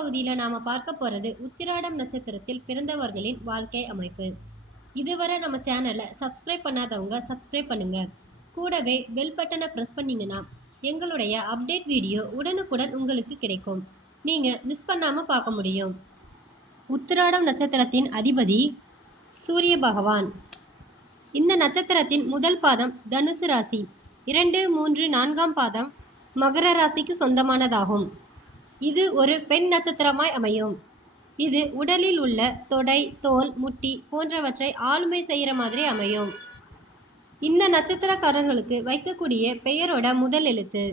பகுதியில் நாம பார்க்க போறது உத்திராடம் நட்சத்திரத்தில் பிறந்தவர்களின் வாழ்க்கை அமைப்பு. இதுவரை நம்ம சேனலை சப்ஸ்கிரைப் பண்ணாதவங்க சப்ஸ்கிரைப் பண்ணுங்க. கூடவே பெல் பட்டனை பிரஸ் பண்ணீங்கன்னா எங்களுடைய அப்டேட் வீடியோ உடனுக்குடன் உங்களுக்கு கிடைக்கும். நீங்க மிஸ் பண்ணாம பார்க்க முடியும். உத்திராடம் நட்சத்திரத்தின் அதிபதி சூரிய பகவான். இந்த நட்சத்திரத்தின் முதல் பாதம் தனுசு ராசி, 2, 3, 4ஆம் பாதம் மகர ராசிக்கு சொந்தமானதாகும். இது ஒரு பெண் நட்சத்திரமாய் அமையும். இது உடலில் உள்ள தொடை, தோல், முட்டி போன்றவற்றை ஆளுமை செய்யற மாதிரி அமையும். இந்த நட்சத்திரக்காரர்களுக்கு வைக்கக்கூடிய பெயரோட முதல் எழுத்து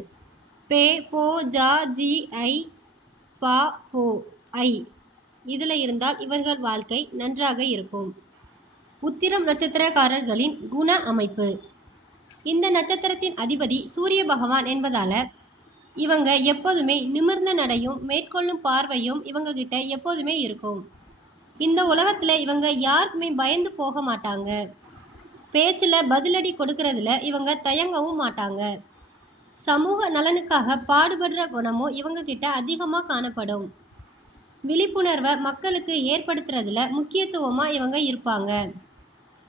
பே, போ, ஜா, ஜி, ஐ, பா, போ, ஐ இதுல இருந்தால் இவர்கள் வாழ்க்கை நன்றாக இருக்கும். உத்திரம் நட்சத்திரக்காரர்களின் குண அமைப்பு. இந்த நட்சத்திரத்தின் அதிபதி சூரிய பகவான் என்பதால இவங்க எப்போதுமே நிமிர்ந்த நடையும் மேற்கொள்ளும் பார்வையும் இவங்க கிட்ட எப்போதுமே இருக்கும். இந்த உலகத்துல இவங்க யாருக்குமே பயந்து போக மாட்டாங்க. பேச்சுல பதிலடி கொடுக்கறதுல இவங்க தயங்கவும் மாட்டாங்க. சமூக நலனுக்காக பாடுபடுற குணமும் இவங்க கிட்ட அதிகமா காணப்படும். விழிப்புணர்வை மக்களுக்கு ஏற்படுத்துறதுல முக்கியத்துவமா இவங்க இருப்பாங்க.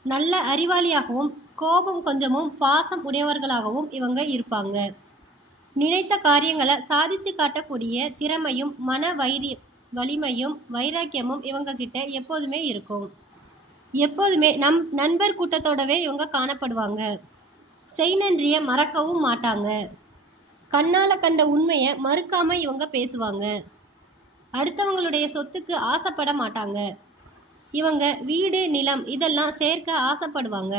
நல்ல அறிவாளியாகவும் கோபம் கொஞ்சமும் பாசம் உடையவர்களாகவும் இவங்க இருப்பாங்க. நினைத்த காரியங்களை சாதிச்சு காட்டக்கூடிய திறமையும் மன வலிமையும் வைராக்கியமும் இவங்க கிட்ட எப்போதுமே இருக்கும். எப்போதுமே நண்பர் கூட்டத்தோடவே இவங்க காணப்படுவாங்க. செய் நன்றிய மறக்கவும் மாட்டாங்க. கண்ணால கண்ட உண்மையை மறுக்காம இவங்க பேசுவாங்க. அடுத்தவங்களுடைய சொத்துக்கு ஆசைப்பட மாட்டாங்க. இவங்க வீடு, நிலம் இதெல்லாம் சேர்க்க ஆசைப்படுவாங்க.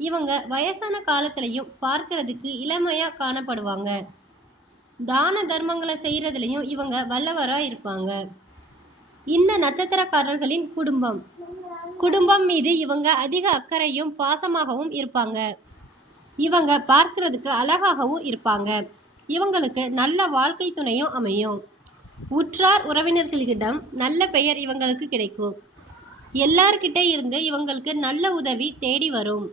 இவங்க வயசான காலத்திலையும் பார்க்கறதுக்கு இளமையா காணப்படுவாங்க. தான தர்மங்களை செய்யறதுலயும் இவங்க வல்லவரா இருப்பாங்க. இந்த நட்சத்திரக்காரர்களின் குடும்பம் மீது இவங்க அதிக அக்கறையும் பாசமாகவும் இருப்பாங்க. இவங்க பார்க்கறதுக்கு அழகாகவும் இருப்பாங்க. இவங்களுக்கு நல்ல வாழ்க்கை துணையும் அமையும். உற்றார் உறவினர்களிடம் நல்ல பெயர் இவங்களுக்கு கிடைக்கும். எல்லார்கிட்ட இருந்து இவங்களுக்கு நல்ல உதவி தேடி வரும்.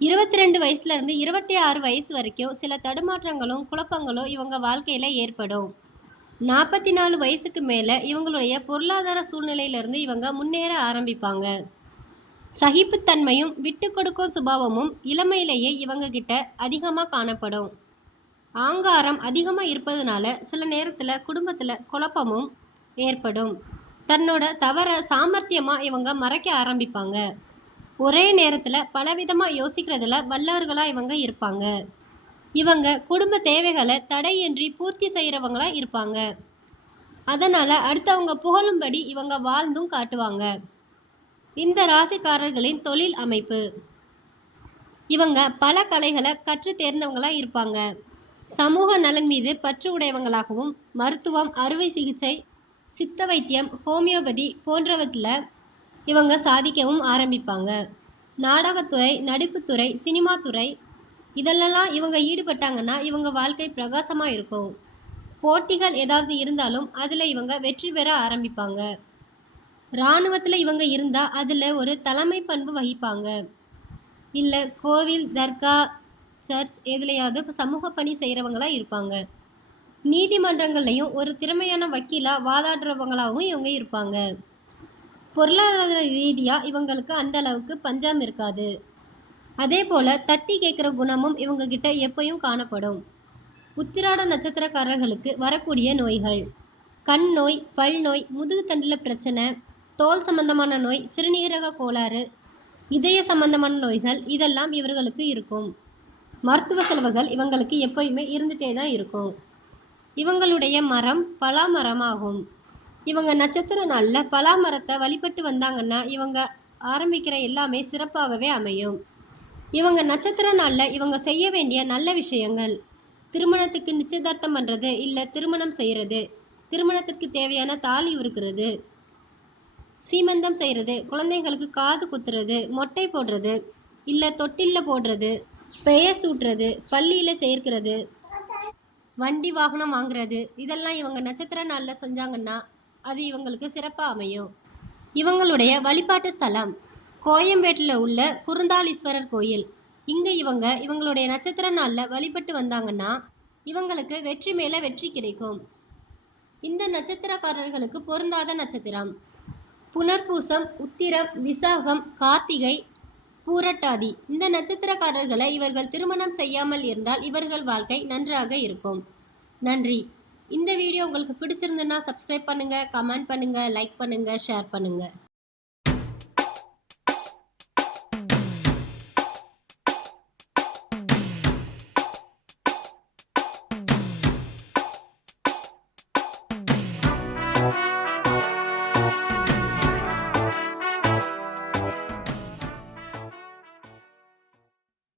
22 வயசுல இருந்து 26 வயசு வரைக்கும் சில தடுமாற்றங்களும் குழப்பங்களும் இவங்க வாழ்க்கையில ஏற்படும். 44 வயசுக்கு மேல இவங்களுடைய பொருளாதார சூழ்நிலையிலிருந்து இவங்க முன்னேற ஆரம்பிப்பாங்க. சகிப்புத்தன்மையும் விட்டு கொடுக்கும் சுபாவமும் இளமையிலேயே இவங்க கிட்ட அதிகமா காணப்படும். ஆங்காரம் அதிகமா இருப்பதனால சில நேரத்துல குடும்பத்துல குழப்பமும் ஏற்படும். தன்னோட தவற சாமர்த்தியமா இவங்க மறைக்க ஆரம்பிப்பாங்க. ஒரே நேரத்துல பலவிதமா யோசிக்கிறதுல வல்லவர்களா இவங்க இருப்பாங்க. இவங்க குடும்ப தேவைகளை தடையின்றி பூர்த்தி செய்யறவங்களா இருப்பாங்க. அதனால அடுத்தவங்க புகழும்படி இவங்க வாழ்ந்தும் காட்டுவாங்க. இந்த ராசிக்காரர்களின் தொழில் அமைப்பு. இவங்க பல கலைகளை கற்று தேர்ந்தவங்களா இருப்பாங்க. சமூக நலன் மீது பற்று உடையவங்களாகவும் மருத்துவம், அறுவை சிகிச்சை, சித்த வைத்தியம், ஹோமியோபதி போன்றவற்றில இவங்க சாதிக்கவும் ஆரம்பிப்பாங்க. நாடகத்துறை, நடிப்புத்துறை, சினிமா துறை இதெல்லாம் இவங்க ஈடுபட்டாங்கன்னா இவங்க வாழ்க்கை பிரகாசமா இருக்கும். போட்டிகள் ஏதாவது இருந்தாலும் அதுல இவங்க வெற்றி பெற ஆரம்பிப்பாங்க. இராணுவத்துல இவங்க இருந்தா அதுல ஒரு தலைமை பண்பு வகிப்பாங்க. இல்ல கோவில், தர்கா, சர்ச் எதுலையாவது சமூக பணி செய்யறவங்களா இருப்பாங்க. நீதிமன்றங்கள்லயும் ஒரு திறமையான வக்கீலா வாதாடுறவங்களாகவும் இவங்க இருப்பாங்க. பொருளாதார ரீதியா இவங்களுக்கு அந்த அளவுக்கு பஞ்சம் இருக்காது. அதே போல தட்டி கேட்கிற குணமும் இவங்க கிட்ட எப்பயும் காணப்படும். உத்திராட நட்சத்திரக்காரர்களுக்கு வரக்கூடிய நோய்கள்: கண் நோய், பல் நோய், முதுகு தண்டுல பிரச்சனை, தோல் சம்பந்தமான நோய், சிறுநீரக கோளாறு, இதய சம்பந்தமான நோய்கள் இதெல்லாம் இவர்களுக்கு இருக்கும். மருத்துவ செலவுகள் இவங்களுக்கு எப்பயுமே இருந்துட்டே தான் இருக்கும். இவங்களுடைய மரம் பலாமரமாகும். இவங்க நட்சத்திர நாள்ல பலாமரத்தை வழிபட்டு வந்தாங்கன்னா இவங்க ஆரம்பிக்கிற எல்லாமே சிறப்பாகவே அமையும். இவங்க நட்சத்திர நாள்ல இவங்க செய்ய வேண்டிய நல்ல விஷயங்கள்: திருமணத்துக்கு நிச்சயதார்த்தம் பண்றது, இல்ல திருமணம் செய்யறது, திருமணத்திற்கு தேவையான தாலி உருக்குறது, சீமந்தம் செய்யறது, குழந்தைங்களுக்கு காது குத்துறது, மொட்டை போடுறது, இல்ல தொட்டில்ல போடுறது, பெயர் சூட்டுறது, பள்ளியில சேர்க்கிறது, வண்டி வாகனம் வாங்குறது இதெல்லாம் இவங்க நட்சத்திர நாள்ல செஞ்சாங்கன்னா அது இவங்களுக்கு சிறப்பா அமையும். இவங்களுடைய வழிபாட்டு ஸ்தலம் கோயம்பேட்டில் உள்ள குருந்தாளீஸ்வரர் கோயில். இங்க இவங்களுடைய நட்சத்திர நாள்ல வழிபட்டு வந்தாங்கன்னா இவங்களுக்கு வெற்றி மேல வெற்றி கிடைக்கும். இந்த நட்சத்திரக்காரர்களுக்கு பொருந்தாத நட்சத்திரம் புனர்பூசம், உத்திரம், விசாகம், கார்த்திகை, பூரட்டாதி. இந்த நட்சத்திரக்காரர்களை இவர்கள் திருமணம் செய்யாமல் இருந்தால் இவர்கள் வாழ்க்கை நன்றாக இருக்கும். நன்றி. இந்த வீடியோ உங்களுக்கு பிடிச்சிருந்ததுன்னா சப்ஸ்கிரைப் பண்ணுங்க, கமெண்ட் பண்ணுங்க, லைக் பண்ணுங்க, ஷேர் பண்ணுங்க.